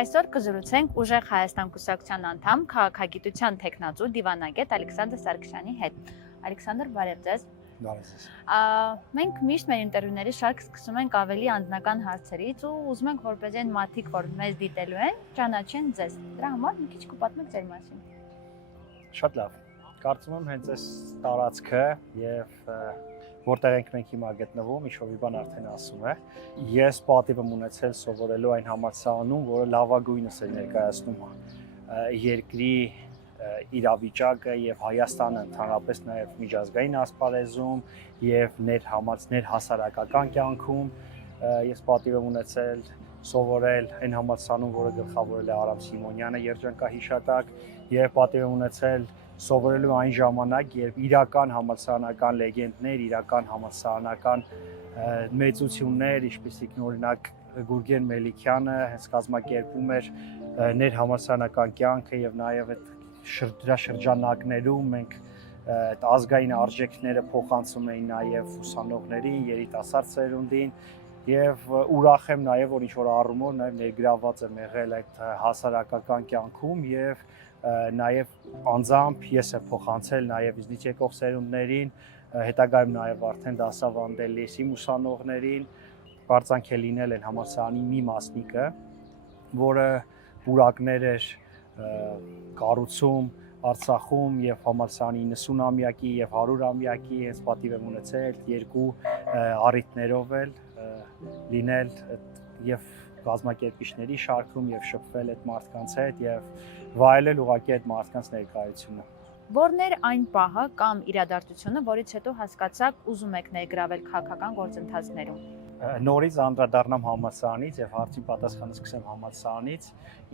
Այսօր կզրուցենք Ուժեղ Հայաստան կուսակցության անդամ, քաղաքագիտության տեխնացու դիվանագետ Ալեքսանդր Սարգսյանի հետ։ Ալեքսանդր, բարև ձեզ։ Բարև ձեզ։ Մենք միշտ մեր ինտերվյուների շարք սկսում ենք ավելի անձնական հարցերից ու ուզում ենք որպեսզի այն մարդիկ, որ մեզ դիտելու են, ճանաչեն ձեզ։ Դրա համար մի քիչ կպատմեք ձեր մասին։ Շատ լավ։ Կարծում եմ հենց այս տարածքը եւ որտեղ ենք մենք հիմա գտնվում, ինչ-որ մի բան արդեն ասում է։ Ես պատիվ եմ ունեցել սովորելու այն համալսարանում, որը լավագույնս է ներկայացնում երկրի իրավիճակը եւ Հայաստանը ընդհանրապես նաեւ միջազգային ասպարեզում եւ ներհասարակական կյանքում։ Ես պատիվ եմ ունեցել սովորել այն համալսարանում, որը գլխավորել է Արամ Սիմոնյանը երջանկահիշատակ, եւ պատիվ եմ ունեցել սովորելու այն ժամանակ, երբ իրական համալսարանական լեգենդներ, իրական համալսարանական մեծություններ, ինչպիսիք օրինակ Գուրգեն Մելիքյանը, հենց կազմակերպում էր ներհամալսարանական կյանքը եւ նաեւ այդ դրա շրջանակներում մենք այդ ազգային արժեքները փոխանցում էին նաեւ ուսանողներին, երիտասարդ սերունդին եւ ուրախ եմ նաեւ որ ինչ-որ առումով նաեւ ներգրաված եմ եղել այդ հասարակական կյանքում եւ նաև անձամբ ես եմ փոխանցել նաև իզնից եկող սերունդներին, հետագայում նաև արդեն դասավանդելիս իմ ուսանողներին, բարձանք է լինել են համալսարանի մի մասնիկը, որը պուրակներ էր կառուցում Արցախում եւ համալսարանի 90-ամյակի եւ 100-ամյակի հենց պատիվ եմ ունեցել երկու առիթներով էլ լինել եւ կազմակերպիչների շարքում եւ շփվել այդ մարդկանց հետ եւ վայելել ուղղակի այդ մարդկանց ներկայությունը։ Որն էր այն պահը կամ իրադարձությունը, որից հետո հասկացաք ուզում եք ներգրավել քաղաքական գործընթացներում։ Նորից անդրադառնամ համալսարանից եւ հարցի պատասխանը սկսեմ համալսարանից։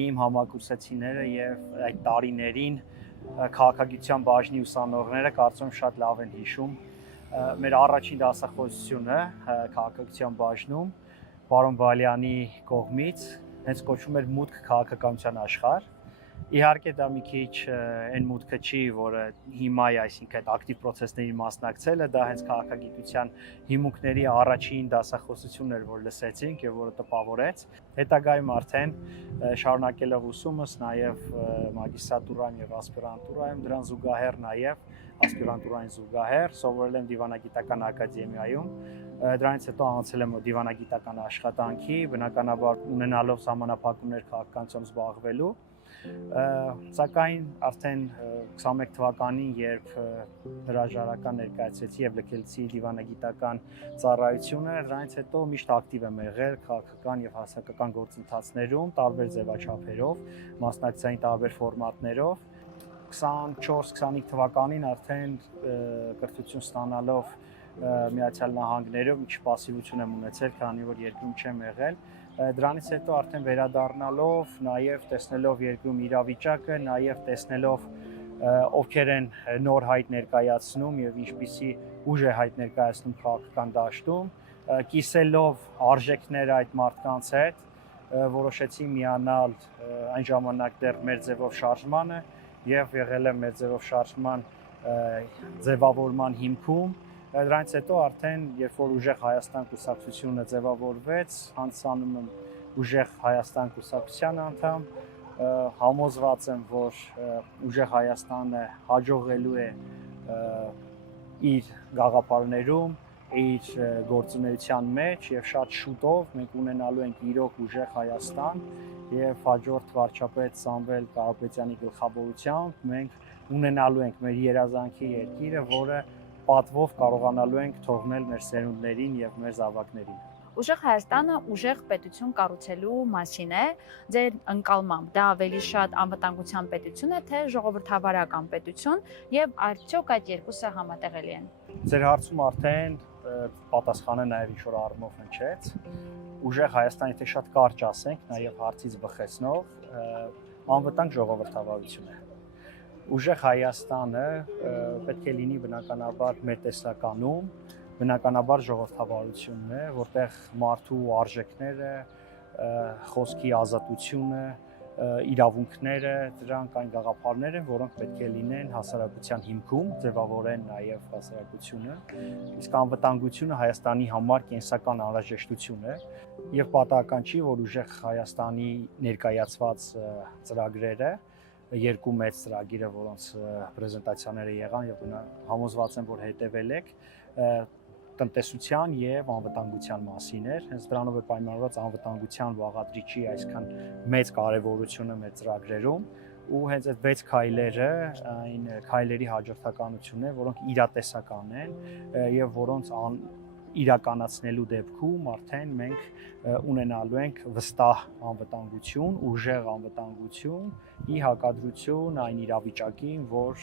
Իմ համակուրսեցիները եւ այդ տարիներին քաղաքագիտության բաժնի ուսանողները կարծում եմ շատ լավ են հիշում մեր առաջին դասախոսությունը քաղաքագիտության բաժնում Պարոն Բալյանի կողմից հենց կոչվում էր մուտք քաղաքականության աշխարհ։ Իհարկե դա մի քիչ այն մուտքը չի, որը հիմա է, այսինքն այդ ակտիվ process-ների մասնակցելը, դա հենց քաղաքագիտության հիմունքների առաջին դասախոսությունն էր, որ լսեցինք եւ որը տպավորեց։ Հետագայում արդեն շարունակելով ուսումս, նաեւ մագիստրատուրայում եւ ասպիրանտուրայում, դրան զուգահեռ նաեւ ասպիրանտուրային զուգահեռ սովորել եմ դիվանագիտական ակադեմիայում։ Դրանից հետո անցել եմ դիվանագիտական աշխատանքի, բնականաբար ունենալով սահմանափակումներ քաղաքականությամբ զբաղվելու։ Սակայն արդեն 21 թվականին, երբ հրաժարական ներկայացրեցի եւ լքեցի դիվանագիտական ծառայությունը, դրանից հետո միշտ ակտիվ եմ եղել քաղաքական եւ հասարակական գործընթացներում, տարբեր ձևաչափերով, մասնակցային տարբեր ֆորմատներով։ 24-25 թվականին արդեն կրթություն ստանալով Միացյալ Նահանգներում ինչ պասիվություն եմ ունեցել, քանի որ երկրում չեմ եղել։ Դրանից հետո արդեն վերադառնալով, նաև տեսնելով երկրում իրավիճակը, նաև տեսնելով ովքեր են նոր հայտ ներկայացնում եւ ինչպիսի ուժ է հայտ ներկայացնում քաղաքական դաշտում, կիսելով արժեքները այդ մարդկանց հետ, որոշեցի միանալ այն ժամանակ դեռ մեր ձևով շարժմանը եւ եղել եմ մեր ձևով շարժման ձևավորման հիմքում։ Դրանից հետո արդեն երբ որ Ուժեղ Հայաստան կուսակցությունը ձևավորվեց, հանձնում եմ Ուժեղ Հայաստան կուսակցության անդամ, համոզված եմ, որ Ուժեղ Հայաստանը հաջողելու է իր գաղափարներում, իր գործունեության մեջ եւ շատ շուտով մենք ունենալու ենք իրոք Ուժեղ Հայաստան եւ հաջորդ վարչապետ Սամվել Կարապետյանի գլխավորությամբ մենք ունենալու ենք մեր երազանքի երկիրը, որը պատվով կարողանալու ենք թողնել մեր սերունդներին եւ մեր զավակներին։ Ուժեղ Հայաստանը ուժեղ պետություն կառուցելու մասին է, ձեր ընկալմամբ դա ավելի շատ անվտանգության պետություն է, թե ժողովրդավարական պետություն եւ արդյոք այդ երկուսը համատեղելի են։ Ձեր հարցում արդեն պատասխանը նաեւ ինչ-որ առումով հնչեց։ Ուժեղ Հայաստանի թե շատ կարճ ասենք, նաեւ հարցից բխեցնող անվտանգ ժողովրդավարություն է։ Ուժեղ Հայաստանը պետք է լինի բնականաբար մեր տեսլականում, բնականաբար ժողովրդավարությունն է, որտեղ մարդու արժեքները, խոսքի ազատությունը, իրավունքները, դրանք այն գաղափարներ են, որոնք պետք է լինեն հասարակության հիմքում, ձևավորեն նաև հասարակությունը։ Իսկ անվտանգությունը Հայաստանի համար կենսական անհրաժեշտություն է եւ պատահական չի, որ ուժեղ Հայաստանի ներկայացված ծրագրերը երկու մեծ ծրագիրը, որոնց պրեզենտացիաները եղան եւ համոզված եմ, որ հետեւել եք, տնտեսության եւ անվտանգության մասին էր։ Հենց դրանով է պայմանավորված անվտանգության բաղադրիչի այսքան մեծ կարեւորությունը մեր ծրագրերում ու հենց այդ 6 քայլերը այն քայլերի հաջորդականությունն է, որոնք իրատեսական են եւ որոնց իրականացնելու դեպքում արդեն մենք ունենալու ենք վստահ անվտանգություն, ուժեղ անվտանգություն, ի հակադրություն այն իրավիճակին, որ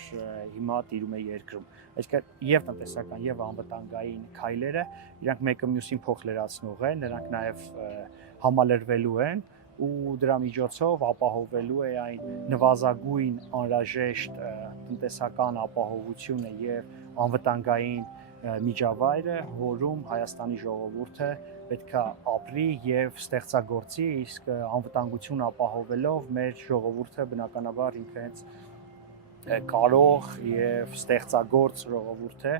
հիմա տիրում է երկրում։ Այսինքն եւ տնտեսական եւ անվտանգային քայլերը իրանք մեկը մյուսին փոխլերացնող են, նրանք նաեւ համալրվելու են ու դրա միջոցով ապահովելու է այն նվազագույն անհրաժեշտ տնտեսական ապահովությունը եւ անվտանգային միջավայրը, որում Հայաստանի ժողովուրդը պետքա ապրի եւ ստեղծագործի, իսկ անվտանգություն ապահովելով մեր ժողովուրդը բնականաբար ինքը հենց կարող եւ ստեղծագործ ժողովուրդ է,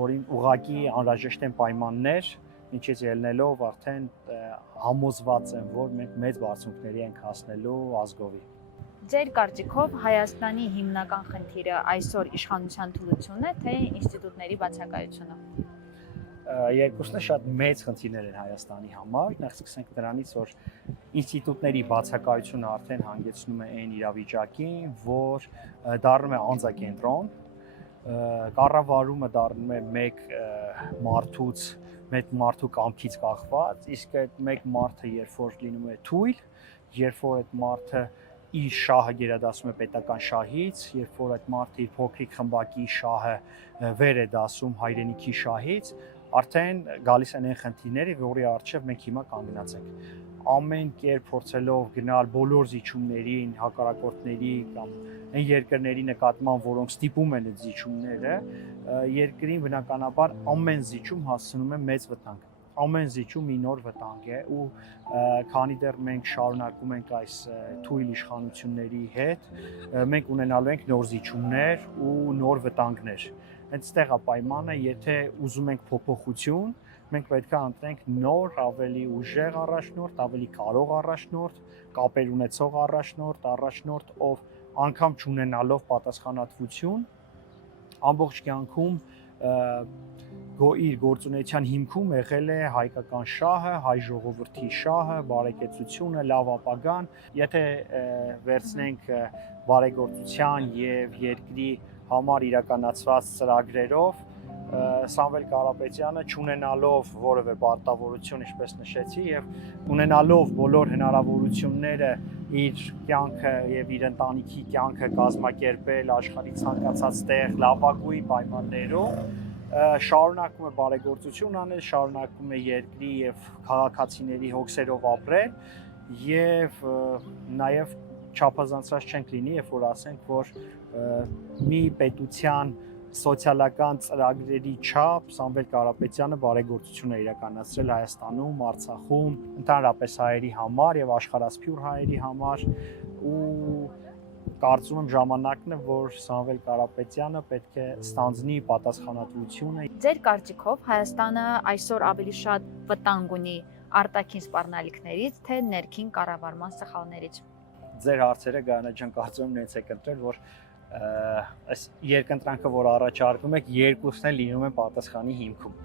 որին ուղղակի անհրաժեշտ են պայմաններ, ինչից ելնելով արդեն համոզված եմ, որ մենք մեծ բարձունքների ենք հասնելու ազգովի։ Ձեր կարծիքով Հայաստանի հիմնական խնդիրը այսօր իշխանության թուլությունն է, թե ինստիտուտների բացակայությունը։ Երկուսն է շատ մեծ խնդիրներ են Հայաստանի համար։ Նախ սկսենք դրանից, որ ինստիտուտների բացակայությունը արդեն հանգեցնում է այն իրավիճակին, որ դառնում է անձակենտրոն, կառավարումը դառնում է մեկ մարդու կամքից կախված, իսկ այդ մեկ մարդը երբ որ լինում է թույլ, երբ որ այդ մարդը իր շահը գերադասում է պետական շահից, երբ որ այդ մարդը իր փոքրիկ խմբակի շահը վեր է դասում հայրենիքի շահից, արդեն գալիս են այն խնդիրները, որի առջև մենք հիմա կանգնած ենք։ Ամեն կերպ փորձելով գնալ բոլոր զիջումներին, հակառակորդների կամ այն երկրների նկատմամբ, որոնք ստիպում են այդ զիջումները, երկրին բնականաբար ամեն զիջում հասցնում է մեծ վտանգ։ Ամեն զիջում մի նոր վտանգ է ու քանի դեռ մենք շարունակում ենք այս թույլ իշխանությունների հետ, մենք ունենալու ենք նոր զիջումներ ու նոր վտանգներ։ Այստեղ է պայմանը, եթե ուզում ենք փոփոխություն, մենք պետք է ընտրենք նոր, ավելի ուժեղ առաջնորդ, ավելի կարող առաջնորդ, կապեր ունեցող առաջնորդ, ով անգամ չունենալով պատասխանատվություն, ամբողջ կյանքում իր գործունեության հիմքում եղել է հայկական շահը, հայ ժողովրդի շահը, բարեկեցությունը, լավ ապագան։ Եթե վերցնենք բարեգործության եւ երկրի համար իրականացված ծրագրերով, Սամվել Կարապետյանը չունենալով որևէ պարտավորություն, ինչպես նշեցի, եւ ունենալով բոլոր հնարավորությունները իր կյանքը եւ իր ընտանիքի կյանքը կազմակերպել աշխարհի ցանկացած տեղ լավագույն պայմաններում, շարունակում է բարեգործություն անել, շարունակում է երկրի եւ քաղաքացիների հոգսերով ապրել եւ նաեւ չափազանցած չենք լինի, երբ որ ասենք, որ մի պետության սոցիալական ծրագրերի չափ Սամվել Կարապետյանը բարեգործություն է իրականացրել Հայաստանում, Արցախում, ընդհանրապես հայերի համար եւ աշխարհասփյուր հայերի համար ու կարծում եմ ժամանակն է, որ Սամվել Կարապետյանը պետք է ստանձնի պատասխանատվությունը։ Ձեր կարծիքով Հայաստանը այսօր ավելի շատ վտանգ ունի արտաքին սպառնալիքներից, թե ներքին կառավարման սխալներից։ Ձեր հարցերը Գայանա ջան, կարծում եմ նենց եք ընտրել, որ այս երկընտրանքը, որ առաջարկում եք, երկուսն էլ լինում են պատասխանի հիմքում։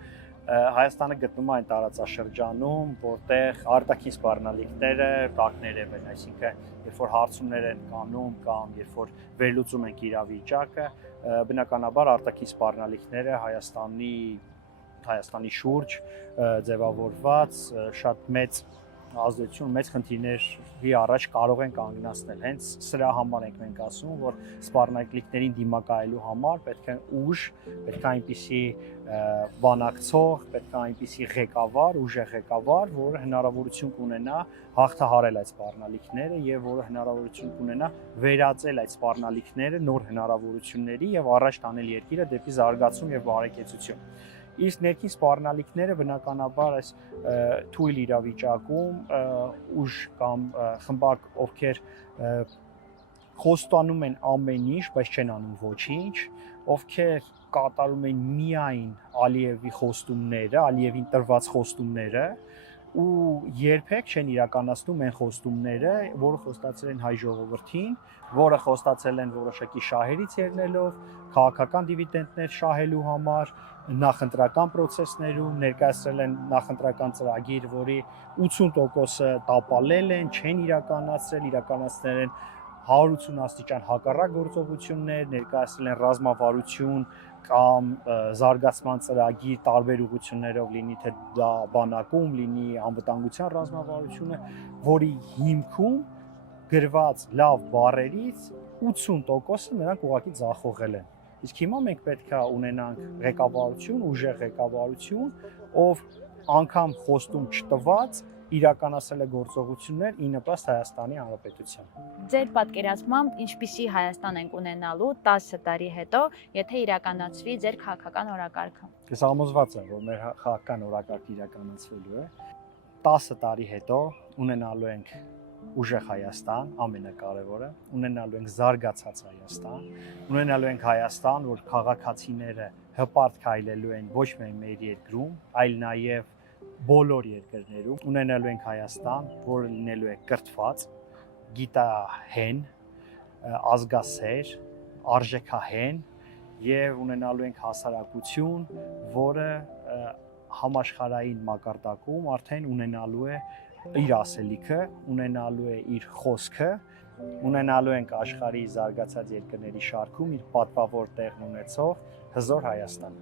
Հայաստանը գտնվում է այն տարածաշրջանում, որտեղ արտաքին սպառնալիքները տակներև են, այսինքն երբ որ հարցումներ են կանում կամ երբ որ վերլուծում ենք իրավիճակը, բնականաբար արտաքին սպառնալիքները Հայաստանի շուրջ ձևավորված շատ մեծ ազդեցություն, մեծ խնդիրների առաջ կարող են կանգնացնել։ Հենց սրա համար ենք մենք ասում, որ սպառնալիքներին դիմակայելու համար պետք է ուժ, պետք է այնպիսի բանակցող, պետք է այնպիսի ղեկավար, ուժեղ ղեկավար, որը հնարավորություն կունենա հաղթահարել այդ սպառնալիքները եւ որը հնարավորություն կունենա վերածել այդ սպառնալիքները նոր հնարավորությունների եւ առաջ տանել երկիրը դեպի զարգացում եւ բարեկեցություն։ Իսկ ներքին սպառնալիքները բնականաբար այս թույլ իրավիճակում ուժ կամ խմբակ, ովքեր խոստանում են ամեն ինչ, բայց չեն անում ոչինչ, ովքեր կատարում են միայն Ալիևի խոստումները, Ալիևին տրված խոստումները ու երբեք չեն իրականացնում այն խոստումները, որը խոստացել են հայ ժողովրդին, որը խոստացել են որոշակի շահերից ելնելով, քաղաքական դիվիդենտներ շահելու համար, նախընտրական process-ներում ներկայացրել են նախընտրական ծրագիր, որի 80%-ը տապալել են, չեն իրականացրել են 180 աստիճան հակառակ գործողություններ, ներկայացրել են ռազմավարություն կամ զարգացման ծրագիր տարբեր ուղղություններով, լինի թե դա բանակում, լինի անվտանգության ռազմավարությունը, որի հիմքում գրված լավ բառերից 80%-ը նրանք ուղղակի ձախողել են։ Իսկ հիմա մենք պետք է ունենանք ղեկավարություն, ուժեղ ղեկավարություն, ով անգամ խոստում չտված իրականացրել է գործողություններ ի նպաստ Հայաստանի Հանրապետության։ Ձեր պատկերացմամբ ինչպիսի Հայաստան ենք ունենալու 10 տարի հետո, եթե իրականացվի ձեր քաղաքական օրակարգը։ Ես համոզված եմ, որ մեր քաղաքական օրակարգը իրականացվելու է։ 10 տարի հետո ունենալու ենք ուժեղ Հայաստան, ամենակարևորը, ունենալու ենք զարգացած Հայաստան, ունենալու ենք Հայաստան, որ քաղաքացիները հպարտ քայլելու են ոչ միայն մեր երկրում, այլ նաև բոլոր երկրներում, ունենալու ենք Հայաստան, որը լինելու է կրթված, գիտահեն, ազգասեր, արժեքահեն եւ ունենալու ենք հասարակություն, որը համաշխարհային մակարդակում արդեն ունենալու է իր ասելիքը, ունենալու է իր խոսքը, ունենալու ենք աշխարհի զարգացած երկրների շարքում իր պատվավոր տեղն ունեցող հզոր Հայաստան։